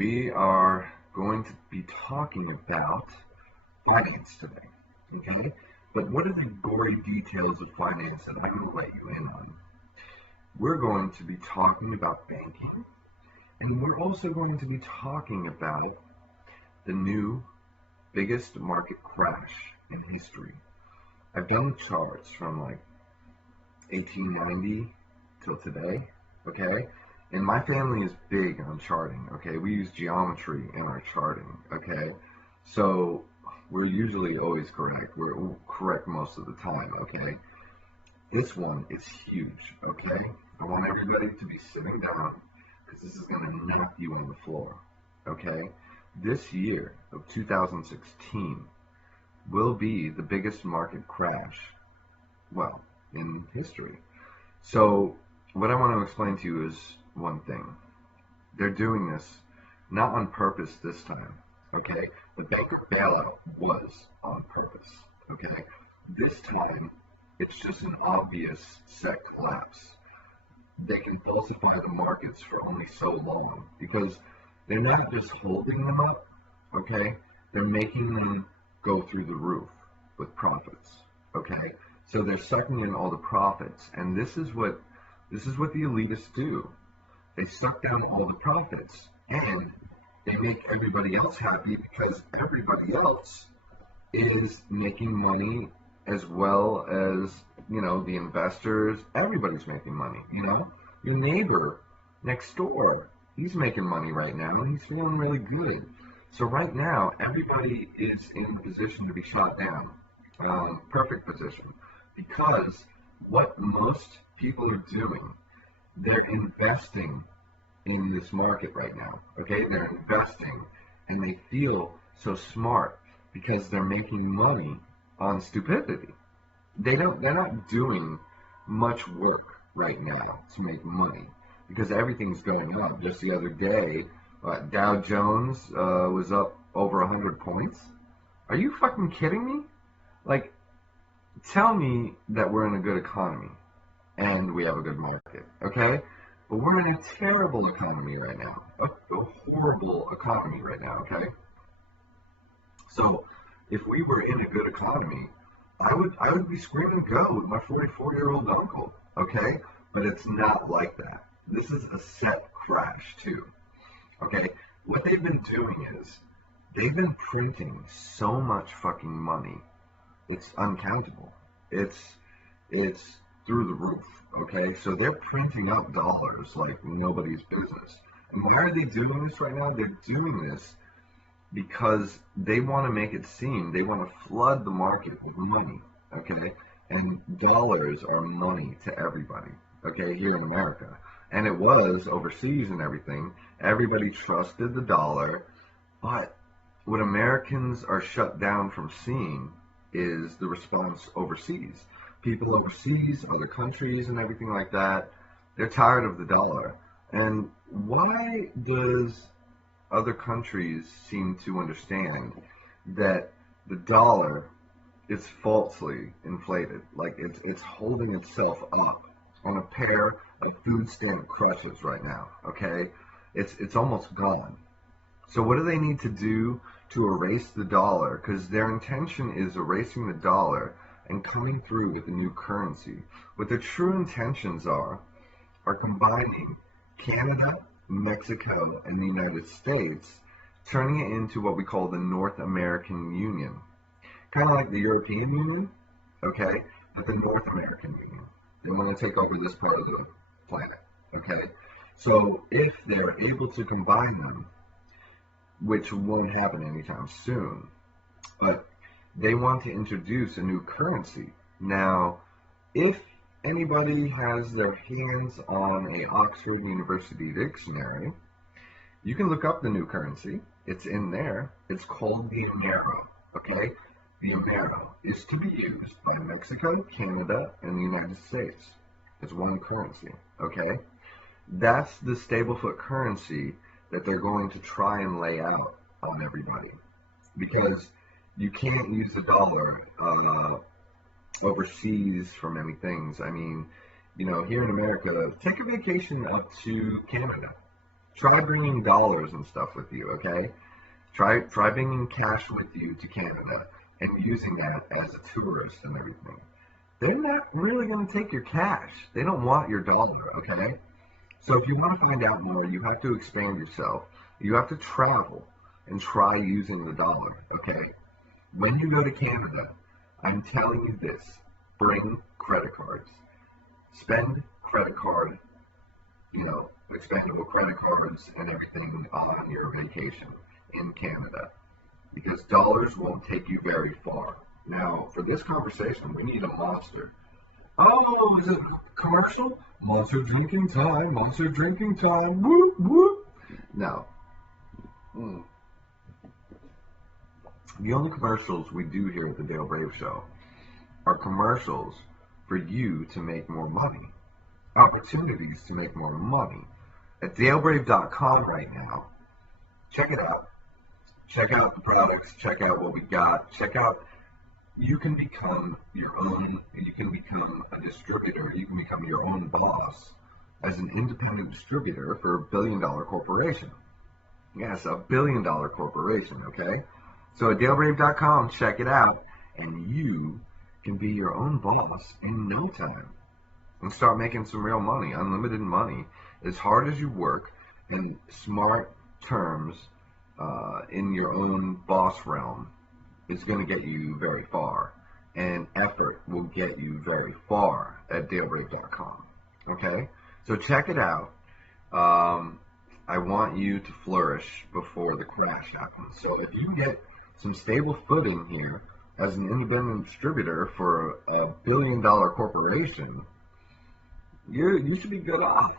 We are going to be talking about finance today, okay? But what are the gory details of finance that I'm going to let you in on? We're going to be talking about banking, and we're also going to be talking about the new biggest market crash in history. I've done charts from like 1890 till today, okay? And my family is big on charting, okay? We use geometry in our charting, okay? So we're usually always correct. We're correct most of the time, okay? This one is huge, okay? I want everybody to be sitting down because this is going to knock you on the floor, okay? This year of 2016 will be the biggest market crash, well, in history. So what I want to explain to you is one thing. They're doing this not on purpose this time, okay? The banker bailout was on purpose, okay? This time, it's just an obvious set collapse. They can falsify the markets for only so long because they're not just holding them up, okay? They're making them go through the roof with profits, okay? So they're sucking in all the profits, and this is what the elitists do. They suck down all the profits, and they make everybody else happy because everybody else is making money as well as, the investors. Everybody's making money, Your neighbor next door, he's making money right now, and he's feeling really good. So right now, everybody is in a position to be shot down. Perfect position. Because what most people are doing, they're investing in this market right now, okay? They're investing, and they feel so smart because they're making money on stupidity. They're not doing much work right now to make money because everything's going up. Just the other day, Dow Jones was up over 100 points. Are you fucking kidding me? Like, tell me that we're in a good economy and we have a good market, okay? But we're in a terrible economy right now, a horrible economy right now, okay? So if we were in a good economy, I would be screaming go with my 44-year-old uncle, okay? But it's not like that. This is a set crash too, okay? What they've been doing is they've been printing so much fucking money. It's uncountable. It's through the roof, okay? So they're printing up dollars like nobody's business. And why are they doing this right now? They're doing this because they want to make it seem, they want to flood the market with money, okay? And dollars are money to everybody, okay, here in America. And it was overseas and everything. Everybody trusted the dollar, but what Americans are shut down from seeing is the response overseas. People overseas, other countries and everything like that, they're tired of the dollar. And why does other countries seem to understand that the dollar is falsely inflated? Like it's holding itself up on a pair of food stamp crutches right now, okay? It's almost gone. So what do they need to do to erase the dollar? Because their intention is erasing the dollar and coming through with a new currency. What their true intentions are combining Canada, Mexico, and the United States, turning it into what we call the North American Union. Kind of like the European Union, okay? But the North American Union. They want to take over this part of the planet, okay? So if they're able to combine them, which won't happen anytime soon, but they want to introduce a new currency. Now, if anybody has their hands on a Oxford University dictionary, you can look up the new currency. It's in there. It's called the Amero, okay? The Amero is to be used by Mexico, Canada, and the United States. It's one currency, okay? That's the stablefoot currency that they're going to try and lay out on everybody. Because you can't use the dollar overseas for many things. I mean, here in America, take a vacation up to Canada. Try bringing dollars and stuff with you, okay? Try bringing cash with you to Canada and using that as a tourist and everything. They're not really going to take your cash. They don't want your dollar, okay? So if you want to find out more, you have to expand yourself. You have to travel and try using the dollar, okay? When you go to Canada, I'm telling you this, bring credit cards. Spend credit card, expendable credit cards and everything on your vacation in Canada, because dollars won't take you very far. Now, for this conversation, we need a monster. Oh, is it commercial? Monster drinking time, monster drinking time, whoop, whoop. No. The only commercials we do here at the Dale Brave Show are commercials for you to make more money, opportunities to make more money. At DaleBrave.com right now, check it out. Check out the products, check out what we got, check out, you can become your own, you can become a distributor, you can become your own boss as an independent distributor for a billion-dollar corporation. Yes, a billion-dollar corporation, okay? So at DaleBrave.com, check it out, and you can be your own boss in no time and start making some real money, unlimited money, as hard as you work, and smart terms in your own boss realm is going to get you very far, and effort will get you very far at DaleBrave.com. Okay, so check it out. I want you to flourish before the crash happens. So if you get some stable footing here as an independent distributor for a billion-dollar corporation, you should be good off,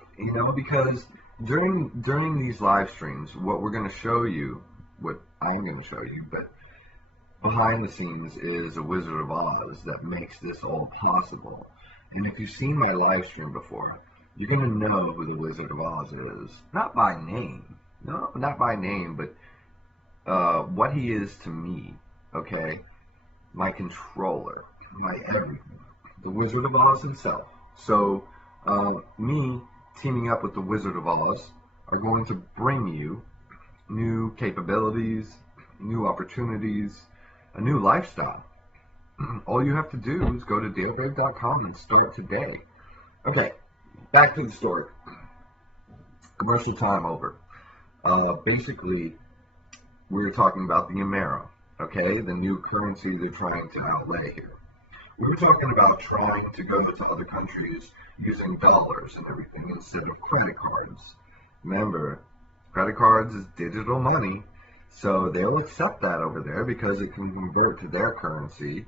because during these live streams, what we're going to show you, what I'm going to show you, but behind the scenes is a Wizard of Oz that makes this all possible. And if you've seen my live stream before, you're going to know who the Wizard of Oz is. Not by name. No, not by name, but what he is to me, okay? My controller, my everything. The Wizard of Oz himself. So, me teaming up with the Wizard of Oz are going to bring you new capabilities, new opportunities, a new lifestyle. All you have to do is go to DaleBrave.com and start today. Okay, back to the story. Commercial time over. Basically, we were talking about the Amero, okay, the new currency they're trying to outlay here. We were talking about trying to go to other countries using dollars and everything instead of credit cards. Remember, credit cards is digital money, so they'll accept that over there because it can convert to their currency,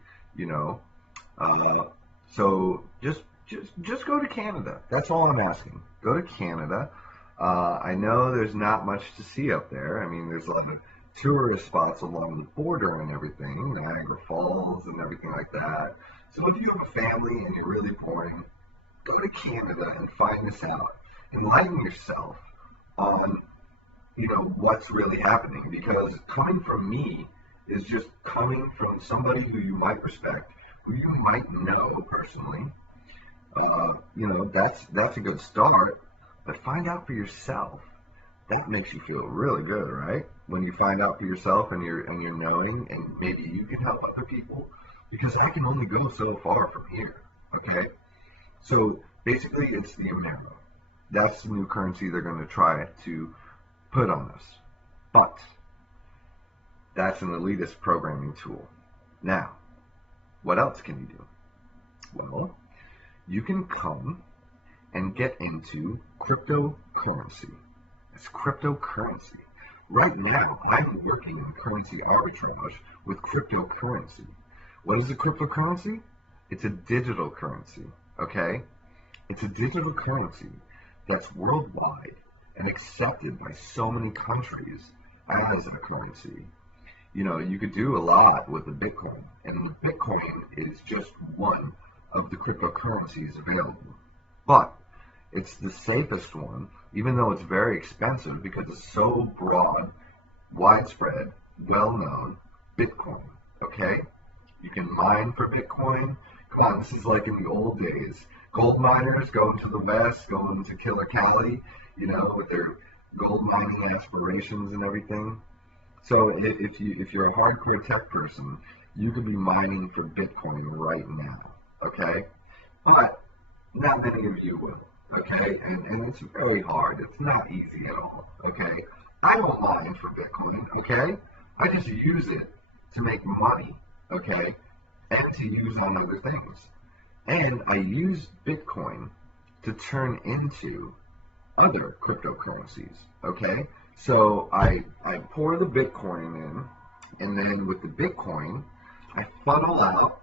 So just go to Canada. That's all I'm asking. Go to Canada. I know there's not much to see up there. I mean, there's a lot of tourist spots along the border and everything, Niagara Falls and everything like that. So if you have a family and you're really boring, go to Canada and find this out. Enlighten yourself on, what's really happening. Because coming from me is just coming from somebody who you might respect, who you might know personally. That's a good start. But find out for yourself. That makes you feel really good, right? When you find out for yourself and you're knowing, and maybe you can help other people, because I can only go so far from here. Okay, so basically, it's the Amero. That's the new currency they're going to try to put on us, but that's an elitist programming tool. Now, what else can you do? Well, you can come and get into cryptocurrency. It's cryptocurrency. Right now, I'm working in currency arbitrage with cryptocurrency. What is a cryptocurrency? It's a digital currency, okay? It's a digital currency that's worldwide and accepted by so many countries as a currency. You could do a lot with the Bitcoin, and the Bitcoin is just one of the cryptocurrencies available. But it's the safest one, even though it's very expensive because it's so broad, widespread, well-known. Bitcoin, okay? You can mine for Bitcoin. Come on, this is like in the old days. Gold miners going to the west, going to Killer Cali, with gold mining aspirations and everything. So if you're a hardcore tech person, you could be mining for Bitcoin right now, okay? But not many of you will, okay? And it's very hard. It's not easy at all, okay? I don't mine for Bitcoin, okay? I just use it to make money, okay? And to use on other things. And I use Bitcoin to turn into other cryptocurrencies, okay? So I pour the Bitcoin in, and then with the Bitcoin, I funnel out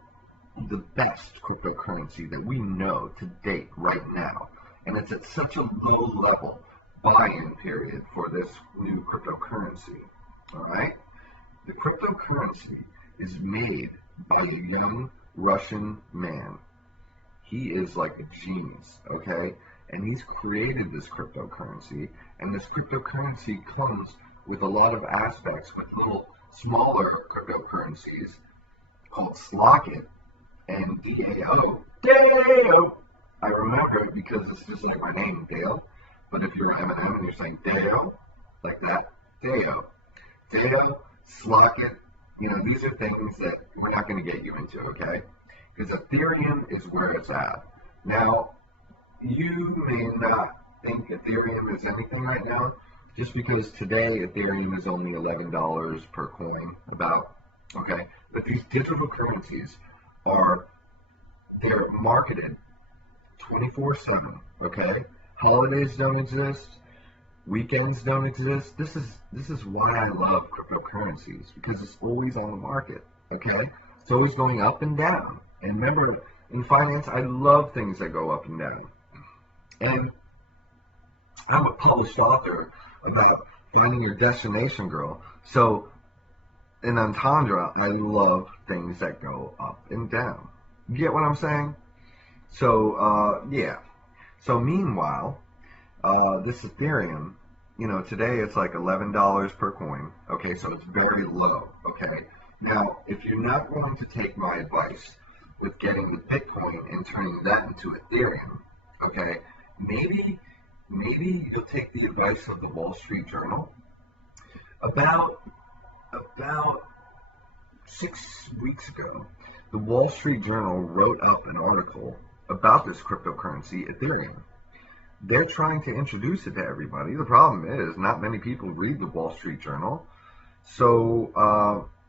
the best cryptocurrency that we know to date right now. And it's at such a low level buy-in period for this new cryptocurrency, all right? The cryptocurrency is made by a young Russian man. He is like a genius, okay? And he's created this cryptocurrency, and this cryptocurrency comes with a lot of aspects with little smaller cryptocurrencies called Slockit and DAO. DAO! I remember it because it's just like my name, Dale. But if you're Eminem and you're saying DAO, like that, DAO. DAO, Slockit, these are things that we're not going to get you into, okay? Because Ethereum is where it's at. Now, you may not think Ethereum is anything right now, just because today Ethereum is only $11 per coin, about, okay? But these digital currencies they're marketed 24/7, okay? Holidays don't exist, weekends don't exist. This is why I love cryptocurrencies, because it's always on the market, okay? It's always going up and down. And remember, in finance, I love things that go up and down. And I'm a published author about finding your destination girl. So in Entendre, I love things that go up and down. You get what I'm saying? So, yeah. So meanwhile, this Ethereum, today it's like $11 per coin. Okay, so it's very low. Okay. Now, if you're not going to take my advice with getting the Bitcoin and turning that into Ethereum, okay, maybe you'll take the advice of the Wall Street Journal. About 6 weeks ago, the Wall Street Journal wrote up an article about this cryptocurrency, Ethereum. They're trying to introduce it to everybody. The problem is not many people read the Wall Street Journal. So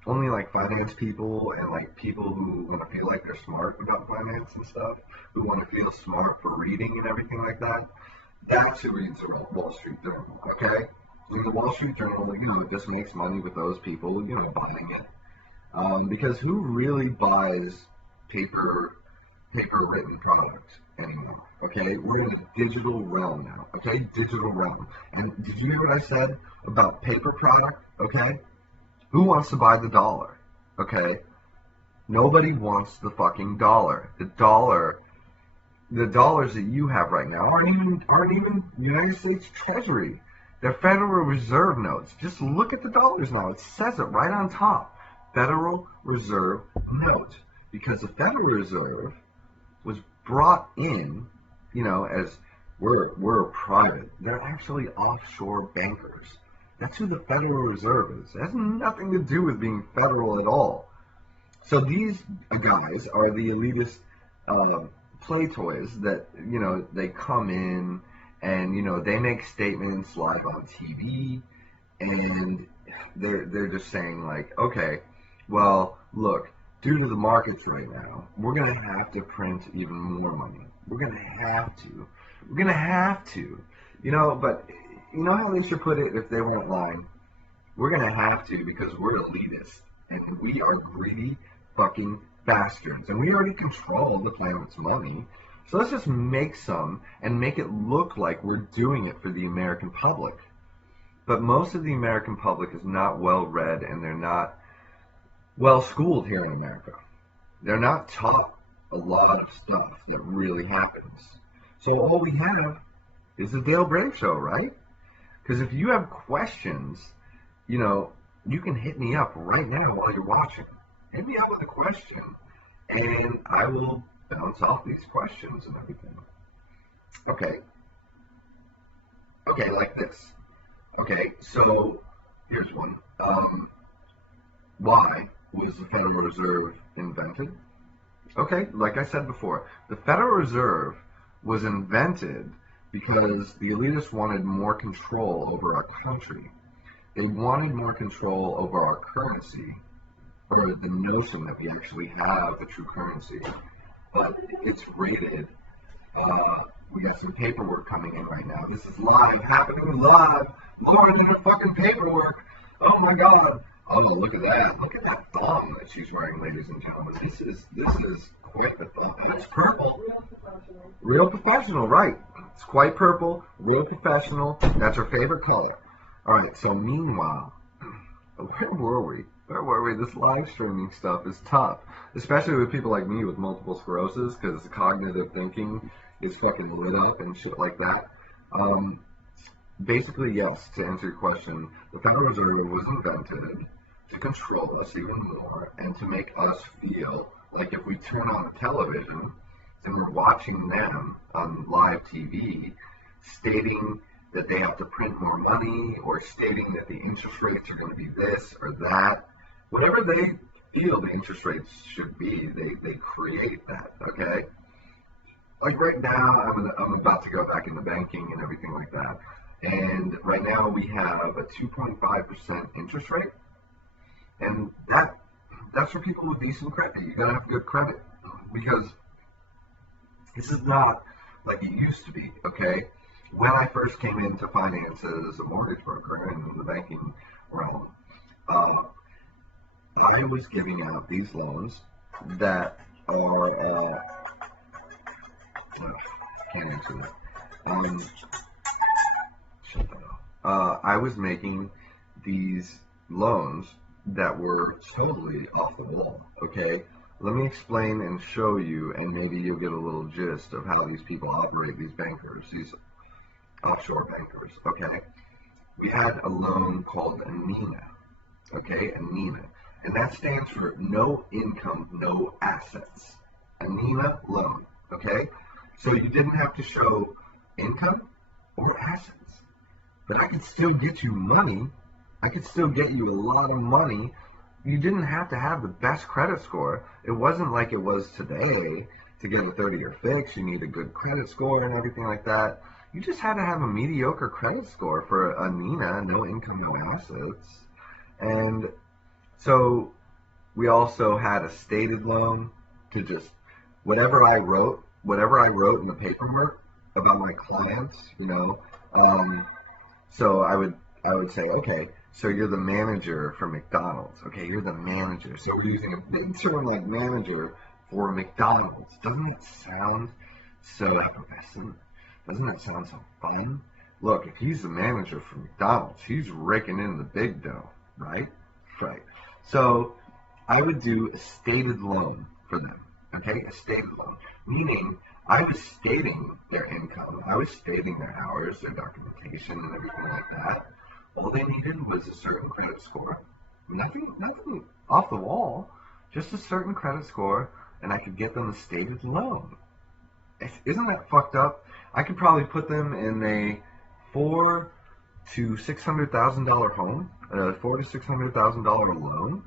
only like finance people and like people who want to feel like they're smart about finance and stuff, who want to feel smart for reading and everything like that, that's who reads the Wall Street Journal, okay? And the Wall Street Journal, just makes money with those people, buying it. Because who really buys paper written products anymore? Okay, we're in a digital realm now. Okay, digital realm. And did you hear what I said about paper product? Okay, who wants to buy the dollar? Okay, nobody wants the fucking dollar. The dollars that you have right now aren't even United States Treasury. They're Federal Reserve notes. Just look at the dollars now. It says it right on top. Federal Reserve note. Because the Federal Reserve was brought in, as we're private. They're actually offshore bankers. That's who the Federal Reserve is. It has nothing to do with being federal at all. So these guys are the elitist play toys that, they come in and, they make statements live on TV, and they're just saying like, okay, well, look, due to the markets right now, we're going to have to print even more money. We're going to have to. But you know how they should put it if they weren't lying? We're going to have to because we're elitist, and we are greedy fucking bastards, and we already control the planet's money. So let's just make some and make it look like we're doing it for the American public. But most of the American public is not well read, and they're not well schooled here in America. They're not taught a lot of stuff that really happens. So all we have is the Dale Brave Show, right? Because if you have questions, you can hit me up right now while you're watching. Hit me up with a question, and I will bounce off these questions and everything. Okay, like this. Okay, so here's one. Why was the Federal Reserve invented? Okay, like I said before, the Federal Reserve was invented because the elitists wanted more control over our country. They wanted more control over our currency, or the notion that we actually have a true currency. But it's rated. We got some paperwork coming in right now. This is live, happening live. Lauren and her fucking paperwork. Oh my god. Oh, look at that. Look at that thong that she's wearing, ladies and gentlemen. This is quite the thong. It's purple. Real professional, right. It's quite purple, real professional. That's her favorite color. Alright, so meanwhile, where were we? Where were we? This live streaming stuff is tough, especially with people like me with multiple sclerosis, because cognitive thinking is fucking lit up and shit like that. Basically, yes, to answer your question, the Federal Reserve was invented to control us even more and to make us feel like if we turn on television and we're watching them on live TV stating that they have to print more money or stating that the interest rates are going to be this or that, whatever they feel the interest rates should be, they create that, okay? Like right now, I'm about to go back into banking and everything like that. And right now we have a 2.5% interest rate. And that's for people with decent credit. You gotta have good credit. Because this is not like it used to be, okay? When I first came into finances as a mortgage broker and in the banking realm, I was giving out these loans that are, can't answer that. Shut that off. I was making these loans that were totally off the wall, okay? Let me explain and show you, and maybe you'll get a little gist of how these people operate, these bankers, these offshore bankers, okay? We had a loan called ANINA, okay? ANINA. And that stands for No Income, No Assets. ANINA loan, okay? So you didn't have to show income or assets. But I could still get you money. I could still get you a lot of money. You didn't have to have the best credit score. It wasn't like it was today. To get a 30-year fix, you need a good credit score and everything like that. You just had to have a mediocre credit score for ANINA, No Income, No Assets. And so we also had a stated loan to just whatever I wrote in the paperwork about my clients, so I would say, okay, so you're the manager for McDonald's. Okay, you're the manager. So we're using a big term like manager for McDonald's. Doesn't it sound so effervescent? Doesn't it sound so fun? Look, if he's the manager for McDonald's, he's raking in the big dough, right? Right. So I would do a stated loan for them. Okay, a stated loan, meaning I was stating their income, I was stating their hours, their documentation, and everything like that. All they needed was a certain credit score. Nothing off the wall, just a certain credit score, and I could get them a stated loan. Isn't that fucked up? I could probably put them in a $400,000 to $600,000 home, a $400,000 to $600,000 loan,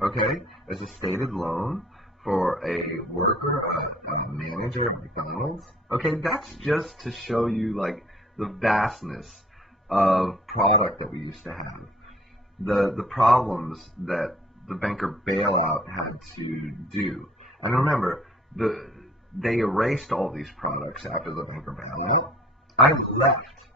okay, as a stated loan for a worker, a manager at McDonald's. Okay, that's just to show you like the vastness of product that we used to have. The problems that the banker bailout had to do. And remember, they erased all these products after the banker bailout. I left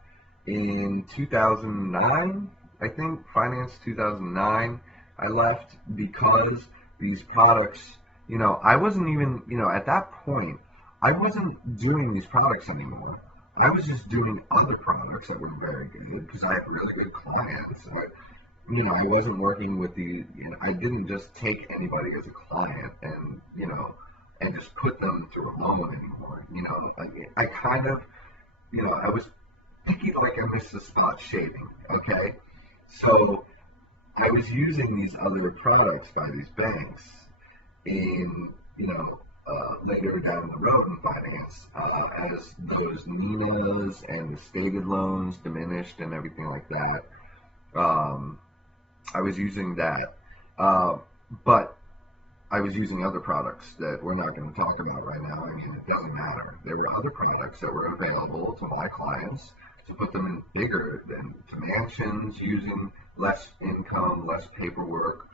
in 2009, I think, finance 2009. I left because these products, I wasn't even, at that point, I wasn't doing these products anymore. I was just doing other products that were very good because I had really good clients. I wasn't working with I didn't just take anybody as a client and, and just put them through a loan anymore. I kind of, I was picky like I missed the spot shaving, okay? So I was using these other products by these banks in, later down the road in finance, as those Ninas and the stated loans diminished and everything like that. I was using that, but I was using other products that we're not going to talk about right now. I mean, it doesn't matter. There were other products that were available to my clients to put them in bigger than to mansions, using less income, less paperwork,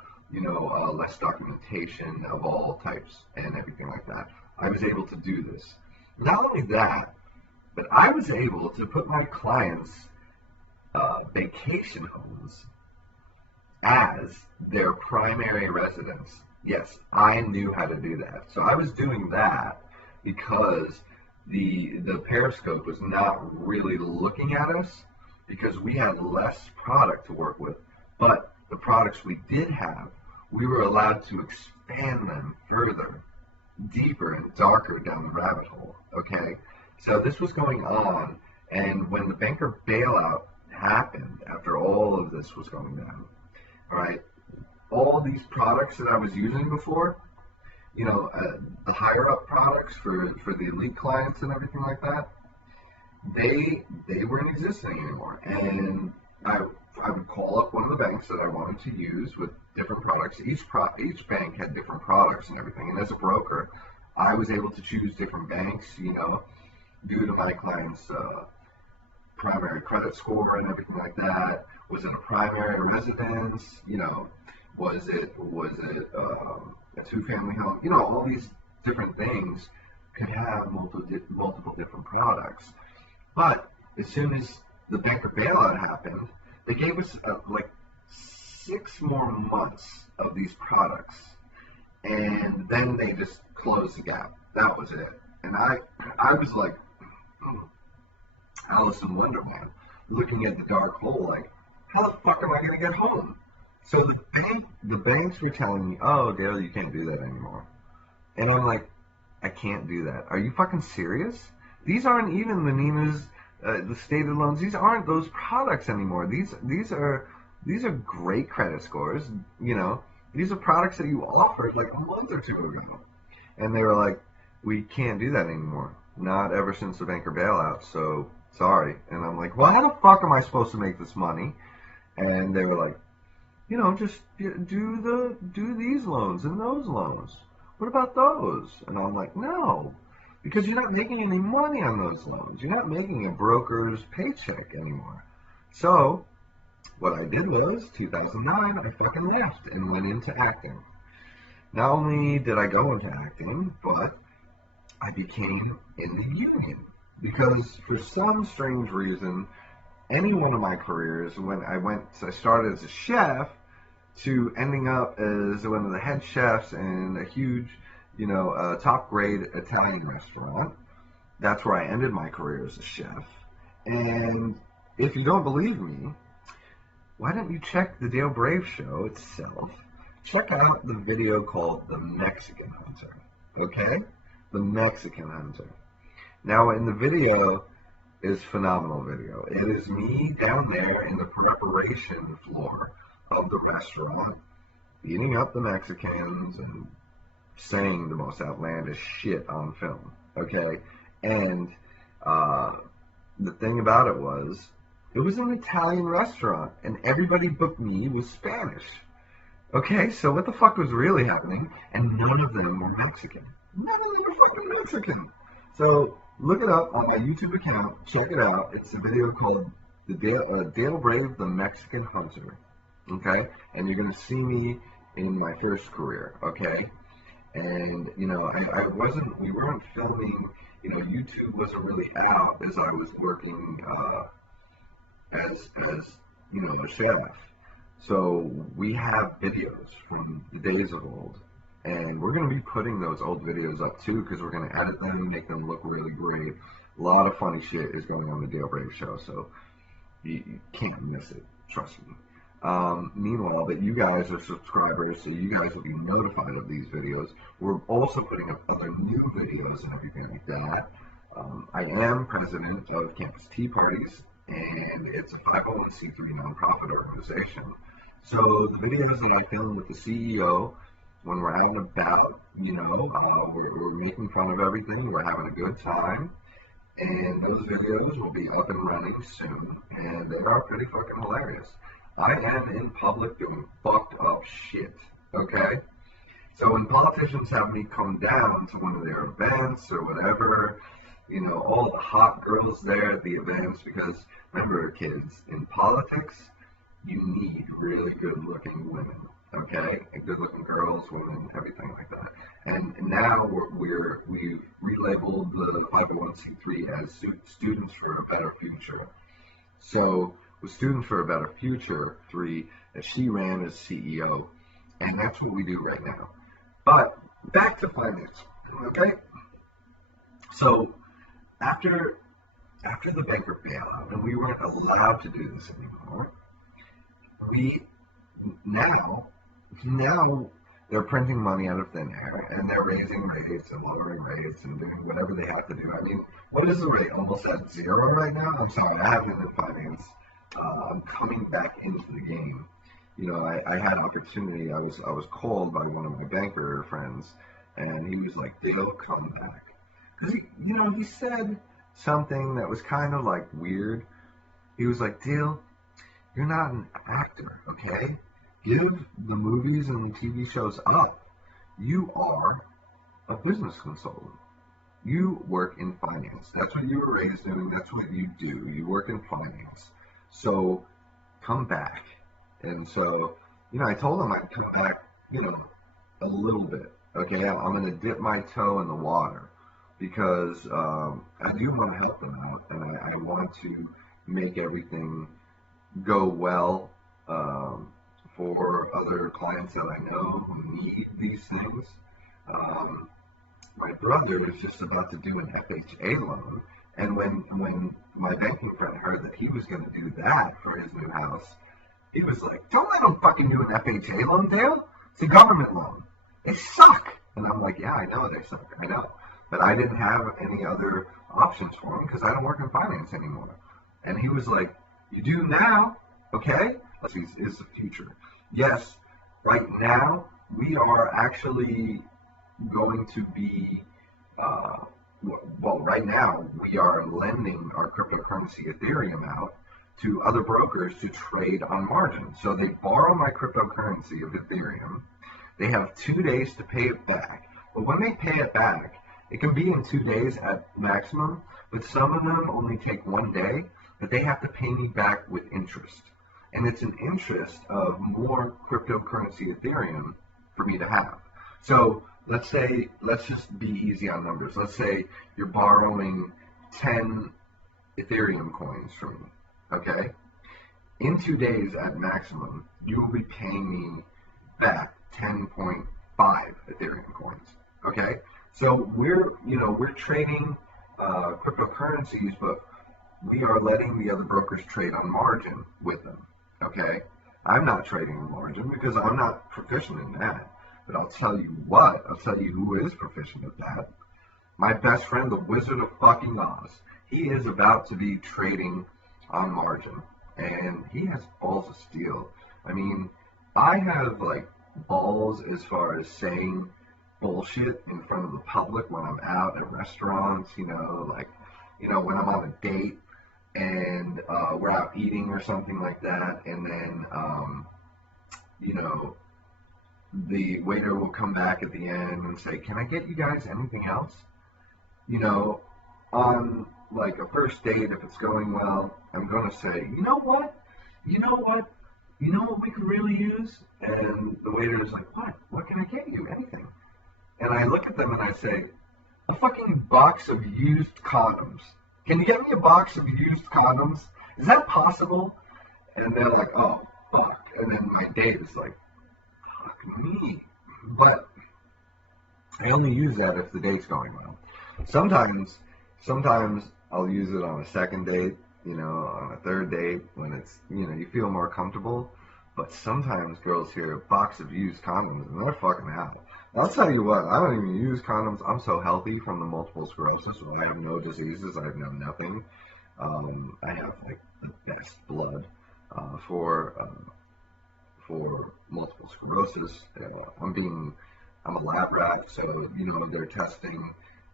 less documentation of all types and everything like that. I was able to do this. Not only that, but I was able to put my clients' vacation homes as their primary residence. Yes, I knew how to do that. So I was doing that because the Periscope was not really looking at us because we had less product to work with. But the products we did have, we were allowed to expand them further, deeper and darker down the rabbit hole. Okay? So this was going on, and when the banker bailout happened, after all of this was going down, right? All these products that I was using before, the higher up products for the elite clients and everything like that, they weren't existing anymore. And I would call up one of the banks that I wanted to use with different products. Each bank had different products and everything. And as a broker, I was able to choose different banks, due to my clients' primary credit score and everything like that. Was it a primary residence? Was it a two-family home? All these different things could have multiple different products. But as soon as the banker bailout happened, they gave us like 6 more months of these products, and then they just closed the gap. That was it. And I was like Alice in Wonderland, looking at the dark hole, like, how the fuck am I going to get home? So the banks were telling me, oh, Dale, you can't do that anymore. And I'm like, I can't do that. Are you fucking serious? These aren't even the Ninas, the stated loans. These aren't those products anymore. These are great credit scores. These are products that you offered like a month or two ago. And they were like, we can't do that anymore. Not ever since the banker bailout. So sorry. And I'm like, well, how the fuck am I supposed to make this money? And they were like, just do these loans and those loans. What about those? And I'm like, no, because you're not making any money on those loans. You're not making a broker's paycheck anymore. So what I did was, 2009, I fucking left and went into acting. Not only did I go into acting, but I became in the union. Because for some strange reason, any one of my careers, when I started as a chef to ending up as one of the head chefs in a huge, top grade Italian restaurant. That's where I ended my career as a chef. And if you don't believe me, why don't you check the Dale Brave show itself? Check out the video called The Mexican Hunter. Okay? The Mexican Hunter. Now, in the video, is phenomenal video. It is me down there in the preparation floor of the restaurant, beating up the Mexicans and saying the most outlandish shit on film. Okay? And the thing about it was an Italian restaurant, and everybody but me was Spanish. Okay, so what the fuck was really happening? And none of them were Mexican. None of them were fucking Mexican. So look it up on my YouTube account. Check it out. It's a video called Dale Brave, the Mexican Hunter. Okay? And you're going to see me in my first career. Okay? And, we weren't filming, YouTube wasn't really out as I was working as a chef. So we have videos from the days of old. And we're going to be putting those old videos up too, because we're going to edit them and make them look really great. A lot of funny shit is going on the Dale Brave show, so you can't miss it. Trust me. Meanwhile, that you guys are subscribers, so you guys will be notified of these videos. We're also putting up other new videos and everything like that. I am president of Campus Tea Parties, and it's a 501c3 nonprofit organization. So the videos that I film with the CEO when we're out and about, we're making fun of everything, we're having a good time, and those videos will be up and running soon, and they are pretty fucking hilarious. I am in public doing fucked up shit, okay? So when politicians have me come down to one of their events or whatever, all the hot girls there at the events, because remember, kids, in politics, you need really good-looking women, okay? Good-looking girls, women, everything like that. And now we've relabeled the 501c3 as Students for a Better Future. So with Students for a Better Future 3, she ran as CEO, and that's what we do right now. But back to finance, okay? So after the banker bailout, and we weren't allowed to do this anymore, now they're printing money out of thin air, and they're raising rates and lowering rates and doing whatever they have to do. I mean, what is the rate? Almost at zero right now? I'm sorry, I haven't been in finance. I'm coming back into the game. I had opportunity. I was called by one of my banker friends, and he was like, "Dale, come back," because he said something that was kind of like weird. He was like, "Dale, you're not an actor, okay? Give the movies and TV shows up. You are a business consultant. You work in finance. That's what you were raised doing. That's what you do. You work in finance. So come back." And so, I told him I'd come back, a little bit. Okay, I'm going to dip my toe in the water because I do want to help them out, and I want to make everything go well for other clients that I know who need these things. My brother was just about to do an FHA loan, and when my banking friend heard that he was going to do that for his new house, he was like, "Don't let him fucking do an FHA loan, Dale. It's a government loan. They suck." And I'm like, "Yeah, I know they suck. I know." But I didn't have any other options for him because I don't work in finance anymore. And he was like, "You do now, okay?" This is the future. Yes, right now, we are actually going to be, right now, we are lending our cryptocurrency Ethereum out to other brokers to trade on margin. So they borrow my cryptocurrency of Ethereum. They have 2 days to pay it back. But when they pay it back, it can be in 2 days at maximum, but some of them only take 1 day, but they have to pay me back with interest. And it's an interest of more cryptocurrency Ethereum for me to have. So let's just be easy on numbers. Let's say you're borrowing 10 Ethereum coins from me. Okay? In 2 days at maximum, you will be paying me back 10.5 Ethereum coins. Okay? So we're trading cryptocurrencies, but we are letting the other brokers trade on margin with them. Okay? I'm not trading on margin because I'm not proficient in that. But I'll tell you who is proficient at that. My best friend, the Wizard of fucking Oz. He is about to be trading on margin, and he has balls of steel. I mean, I have balls as far as saying bullshit in front of the public when I'm out at restaurants, when I'm on a date and we're out eating or something like that, and then the waiter will come back at the end and say, "Can I get you guys anything else?" On a first date, if it's going well, I'm going to say, "You know what we could really use?" And the waiter is like, "What can I get you? Anything." And I look at them and I say, "A fucking box of used condoms. Can you get me a box of used condoms? Is that possible?" And they're like, "Oh, fuck." And then my date is like, "Fuck me." But I only use that if the date's going well. Sometimes I'll use it on a second date, on a third date when it's, you feel more comfortable. But sometimes girls hear a box of used condoms and they're fucking out. I'll tell you what, I don't even use condoms. I'm so healthy from the multiple sclerosis. I have no diseases. I have nothing. I have the best blood for for multiple sclerosis. I'm a lab rat, so they're testing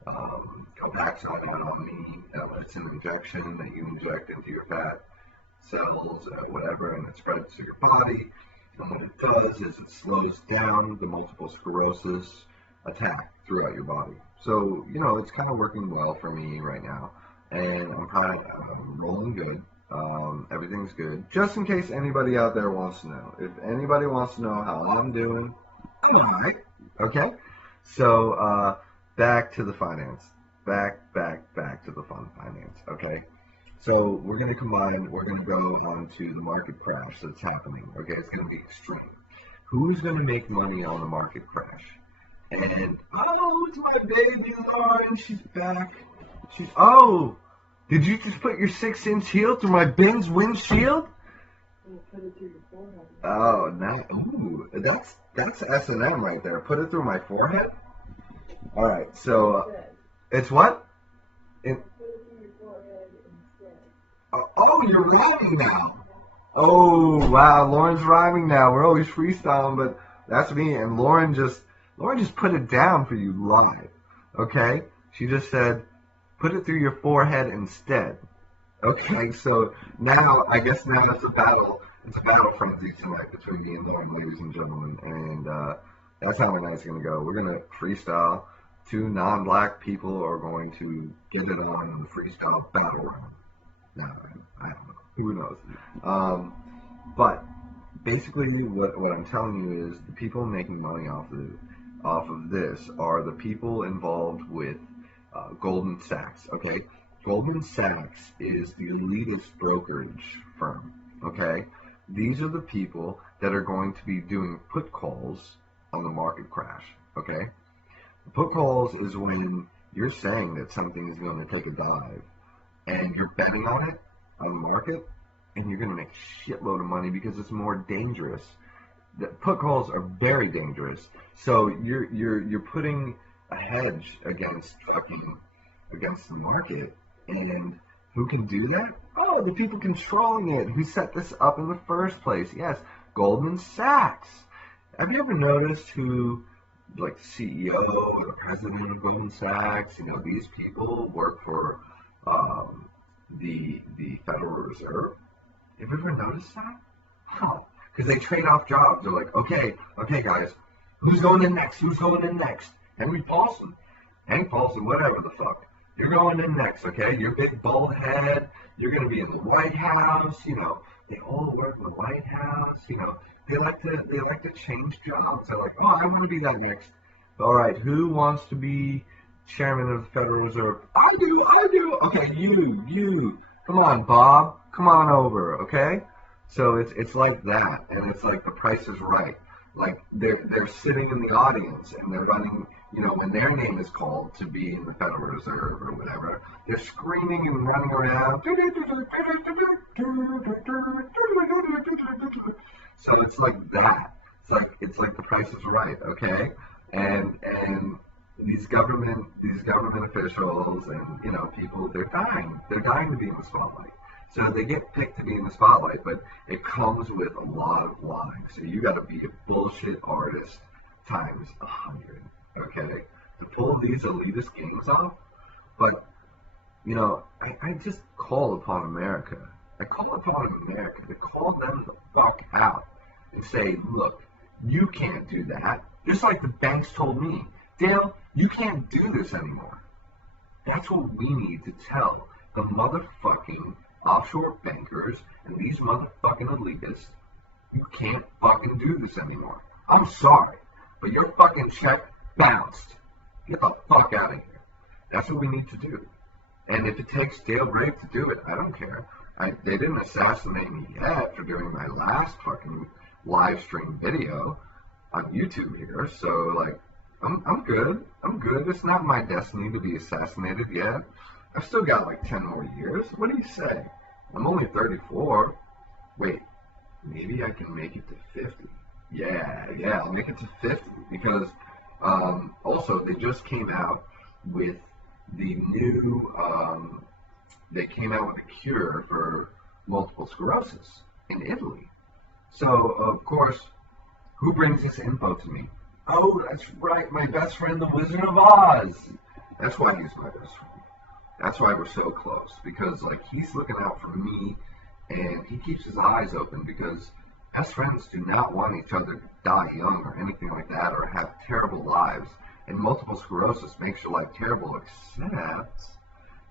Copaxone out on me. It's an injection that you inject into your fat cells, whatever, and it spreads to your body. And what it does is it slows down the multiple sclerosis attack throughout your body. So, it's kind of working well for me right now. And I'm kind of rolling good. Everything's good. Just in case anybody out there wants to know. If anybody wants to know how I'm doing, I'm alright. Okay? So, back to the finance. Back to the fun finance. Okay? So, we're going to go on to the market crash that's happening. Okay? It's going to be extreme. Who's going to make money on the market crash? And, it's my baby Lauren. She's back. Did you just put your 6-inch heel through my Benz windshield? Put it through your forehead. Oh, nice. Ooh, that's S&M right there. Put it through my forehead? All right, so it's what? Put it through your forehead instead. Oh, you're rhyming now. Oh, wow, Lauren's rhyming now. We're always freestyling, but that's me. And Lauren just put it down for you live, okay? She just said, put it through your forehead instead. Okay, so I guess now it's a battle. It's a battle frenzy tonight between me and Lauren, ladies and gentlemen. And that's how the night's going to go. We're going to freestyle. 2 non-black people are going to get it on the freestyle battle round. No, I don't know. Who knows? But basically what I'm telling you is the people making money off of this are the people involved with Goldman Sachs, okay? Goldman Sachs is the elitist brokerage firm, okay? These are the people that are going to be doing put calls on the market crash, okay? Put calls is when you're saying that something is going to take a dive and you're betting on it on the market and you're going to make a shitload of money because it's more dangerous. The put calls are very dangerous. So you're putting a hedge against the market, and who can do that? Oh, the people controlling it, who set this up in the first place. Yes, Goldman Sachs. Have you ever noticed who, like the CEO or the president of Goldman Sachs, these people work for the Federal Reserve? Have you ever noticed that? Huh. Because they trade off jobs. They're like, okay, guys, who's going in next? Hank Paulson, whatever the fuck. You're going in next, okay? Your big bald head. You're going to be in the White House. They all work in the White House. They like to change jobs. They're like, oh, I want to be that next. All right, who wants to be chairman of the Federal Reserve? I do. Okay, you. Come on, Bob. Come on over, okay? So it's like that, and it's like The Price is Right. Like they're sitting in the audience and they're running, when their name is called to be in the Federal Reserve or whatever, they're screaming and running around. So it's like that. It's like The Price is Right, okay? And these government officials and people, they're dying to be in the spotlight. So they get picked to be in the spotlight, but it comes with a lot of lying. So you got to be a bullshit artist times 100, okay, to pull these elitist games off. But I just call upon America. I call upon America to call them the fuck out and say, look, you can't do that. Just like the banks told me, Dale, you can't do this anymore. That's what we need to tell the motherfucking offshore bankers and these motherfucking elitists. You can't fucking do this anymore. I'm sorry, but your fucking check bounced. Get the fuck out of here. That's what we need to do. And if it takes Dale Brave to do it, I don't care. They didn't assassinate me yet for doing my last fucking live stream video on YouTube here. So, like, I'm good. I'm good. It's not my destiny to be assassinated yet. I've still got like 10 more years. What do you say? I'm only 34. Wait, maybe I can make it to 50. Yeah, I'll make it to 50 because also they just came out with the new, they came out with a cure for multiple sclerosis in Italy. So, of course, who brings this info to me? Oh, that's right, my best friend, the Wizard of Oz. That's why he's my best friend. That's why we're so close, because like he's looking out for me, and he keeps his eyes open because best friends do not want each other to die young or anything like that, or have terrible lives. And multiple sclerosis makes your life terrible,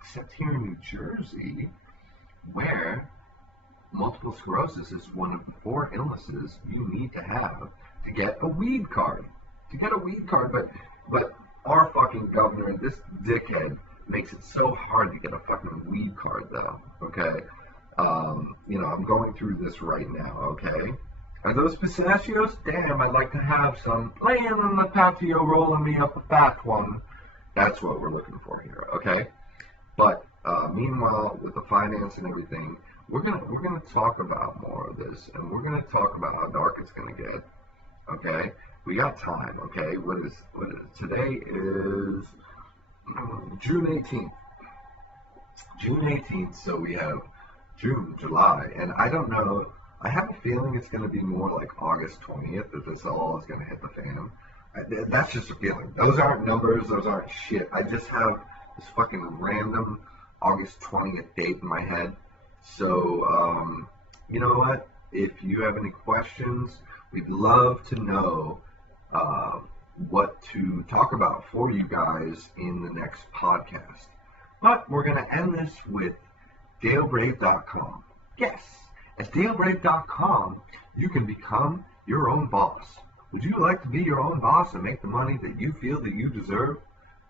except here in New Jersey, where multiple sclerosis is one of the 4 illnesses you need to have to get a weed card. But our fucking governor, this dickhead, makes it so hard to get a fucking weed card, though. Okay, I'm going through this right now. Okay, are those pistachios? Damn, I'd like to have some. Laying on the patio, rolling me up a fat one. That's what we're looking for here. Okay, but meanwhile, with the finance and everything, we're gonna talk about more of this, and we're gonna talk about how dark it's gonna get. Okay, we got time. Okay, what is today is June 18th. June 18th. So we have June, July, and I don't know. I have a feeling it's gonna be more like August 20th that this all is gonna hit the fan. That's just a feeling. Those aren't numbers. Those aren't shit. I just have this fucking random August 20th date in my head. So, you know what? If you have any questions, we'd love to know what to talk about for you guys in the next podcast. But we're going to end this with DaleBrave.com. Yes, at DaleBrave.com, you can become your own boss. Would you like to be your own boss and make the money that you feel that you deserve?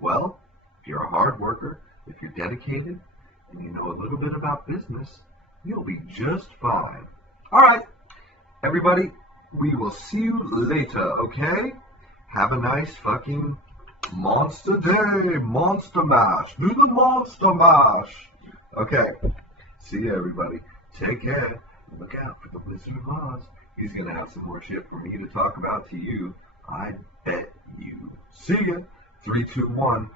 Well, if you're a hard worker, if you're dedicated, and you know a little bit about business, you'll be just fine. All right, everybody, we will see you later, okay? Have a nice fucking monster day, monster mash. Do the monster mash. Okay, see you, everybody. Take care. Look out for the Wizard of Oz. He's going to have some more shit for me to talk about to you. I bet you. See ya. 3, 2, 1.